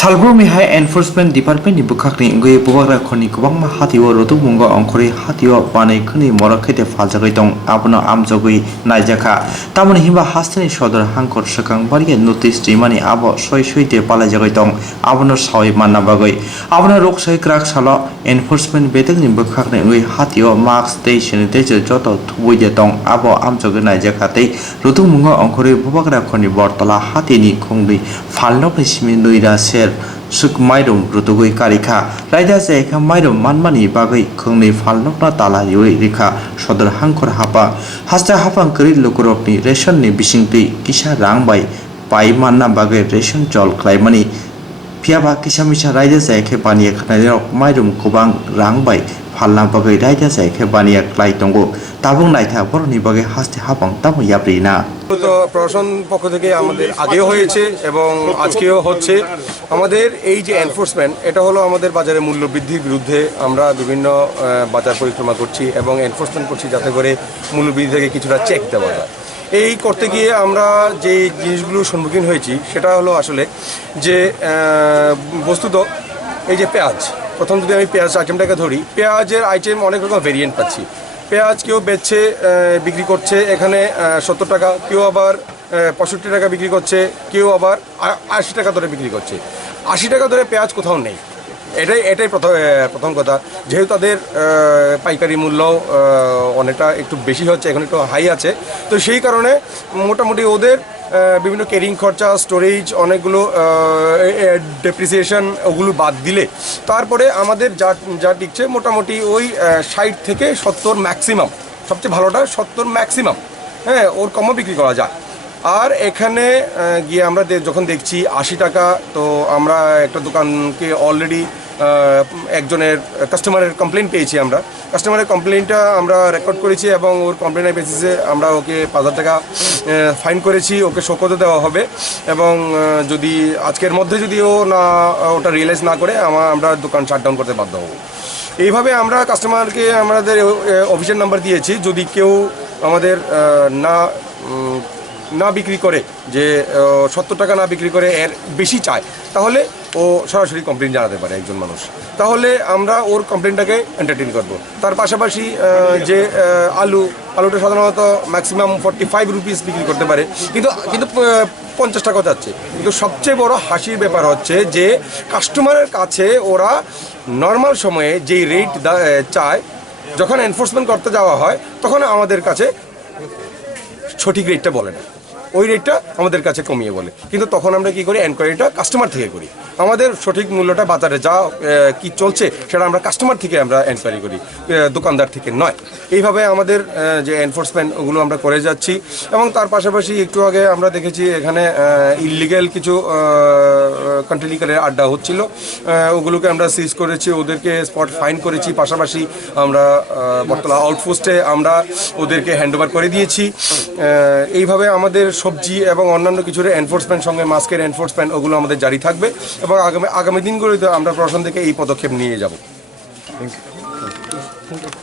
Salbrumi High Enforcement Departmentni bwkhaktwi ngui bwkhaktwi kwbangma hatio rotuk mungo ongkhori hatio banai khuni morakhete phaljagai tong abono amjogui naijakha tamoni himba hastani sodor hangkor swkang bari notice rimani abo soite palaijagai tong abono sawi manna bagui abono roksai krak salo enforcement betekni bwkhaktwi ngui hatio mask tei sanitizer joto thubuide tong abo amjogui naijakha tei rotuk mungo ongkhori bwkhaktwi bortola hatini khongdui phalnokni simi nuira suk mairum rutugui karikha raida jaikha mairum manmani bagai khongni phalnokna tala yuri rikha sodor hangkor hapa hasta hapang kri lukurokni ration ni bisingtui kisa rangbai pai manna bagai ration chol klaimani phiaba kisa misa raida jaikha baniya khnai mairum kubang rangbai phalna bagai raida jaikha baniya klai tongo tabung naitha boroni bagai haste hapang tamo yaprina তো প্রশাসন পক্ষ থেকে আমাদের আগেও হয়েছে এবং আজকেও হচ্ছে আমাদের এই যে এনফোর্সমেন্ট এটা হলো আমাদের বাজারে মূল্য বৃদ্ধির বিরুদ্ধে আমরা বিভিন্ন বাজার পরিক্রমা করছি এবং এনফোর্সমেন্ট করছি যাতে করে মূল্য বৃদ্ধি থেকে কিছুটা চেক দেওয়া যায় এই করতে গিয়ে আমরা যে জিনিসগুলোর সম্মুখীন হয়েছি সেটা হলো আসলে যে বস্তুত এই যে পেঁয়াজ প্রথম যদি আমি পেঁয়াজ আইটেমটাকে ধরি পেঁয়াজের আইটেম অনেক রকম ভেরিয়েন্ট পাচ্ছি পেঁয়াজ কেউ বেচছে বিক্রি করছে এখানে 70 টাকা কেউ আবার 65 টাকা বিক্রি করছে কেউ আবার 80 টাকা ধরে বিক্রি করছে 80 টাকা ধরে পেঁয়াজ কোথাও নেই এটাই প্রথম কথা যেহেতু তাদের পাইকারি মূল্য অনেকটা একটু বেশি হচ্ছে এখন একটু হাই আছে তো সেই কারণে মোটামুটি ওদের বিভিন্ন ক্যারিং খরচা স্টোরেজ অনেকগুলো ডেপ্রিসিয়েশন ওগুলো বাদ দিলে তারপরে আমাদের যা টিকছে মোটামুটি ওই 60 থেকে 70 ম্যাক্সিমাম সবচেয়ে ভালোটা 70 ম্যাক্সিমাম হ্যাঁ ওর কমও বিক্রি করা যায় আর এখানে গিয়ে আমরা যখন দেখছি 80 টাকা তো আমরা একটা দোকানকে অলরেডি একজনের কাস্টমারের কমপ্লেন পেয়েছি আমরা কাস্টমারের কমপ্লেনটা আমরা রেকর্ড করেছি এবং ওর কমপ্লেনের বেসিসে আমরা ওকে 5000 টাকা ফাইন করেছি ওকে শোকজ দেওয়া হবে এবং যদি আজকের মধ্যে যদি ও না ওটা রিয়েলাইজ না করে আমরা দোকান শাটডাউন করতে বাধ্য হব এইভাবে আমরা কাস্টমারকে আমাদের অফিসের নাম্বার দিয়েছি যদি কেউ আমাদের না বিক্রি করে যে 70 টাকা না বিক্রি করে এর বেশি চায় তাহলে ও সরাসরি কমপ্লেন জানাতে পারে একজন মানুষ তাহলে আমরা ওর কমপ্লেনটাকে এন্টারটেইন করব তার পাশাপাশি যে আলুটা সাধারণত ম্যাক্সিমাম 45 রুপিস বিক্রি করতে পারে কিন্তু 50 টাকা যাচ্ছে কিন্তু সবচেয়ে বড় হাসির ব্যাপার হচ্ছে যে কাস্টমারের কাছে ওরা নর্মাল সময়ে যেই রেট চায় যখন এনফোর্সমেন্ট করতে যাওয়া হয় তখন আমাদের কাছে সঠিক রেটটা বলে না ওই রেটটা আমাদের কাছে কমিয়ে বলে কিন্তু তখন আমরা কি করি এনকোয়ারিটা কাস্টমার থেকে করি আমাদের সঠিক মূল্যটা বাজারে যা কি চলছে সেটা আমরা কাস্টমার থেকে আমরা এনকোয়ারি করি দোকানদার থেকে নয় এইভাবে আমাদের যে এনফোর্সমেন্ট ওগুলো আমরা করে যাচ্ছি এবং তার পাশাপাশি একটু আগে আমরা দেখেছি এখানে ইললিগ্যাল কিছু কন্টিনিকারের আড্ডা হচ্ছিল ওগুলোকে আমরা সিজ করেছি ওদেরকে স্পট ফাইন করেছি পাশাপাশি আমরা বটতলা আউটপোস্টে আমরা ওদেরকে হ্যান্ডওভার করে দিয়েছি এইভাবে আমাদের সবজি এবং অন্যান্য কিছুর এনফোর্সমেন্ট সঙ্গে মাস্কের এনফোর্সমেন্ট ওগুলো আমাদের জারি থাকবে এবং আগামী দিনগুলোতে আমরা প্রশাসন থেকে এই পদক্ষেপ নিয়ে যাব। Thank you.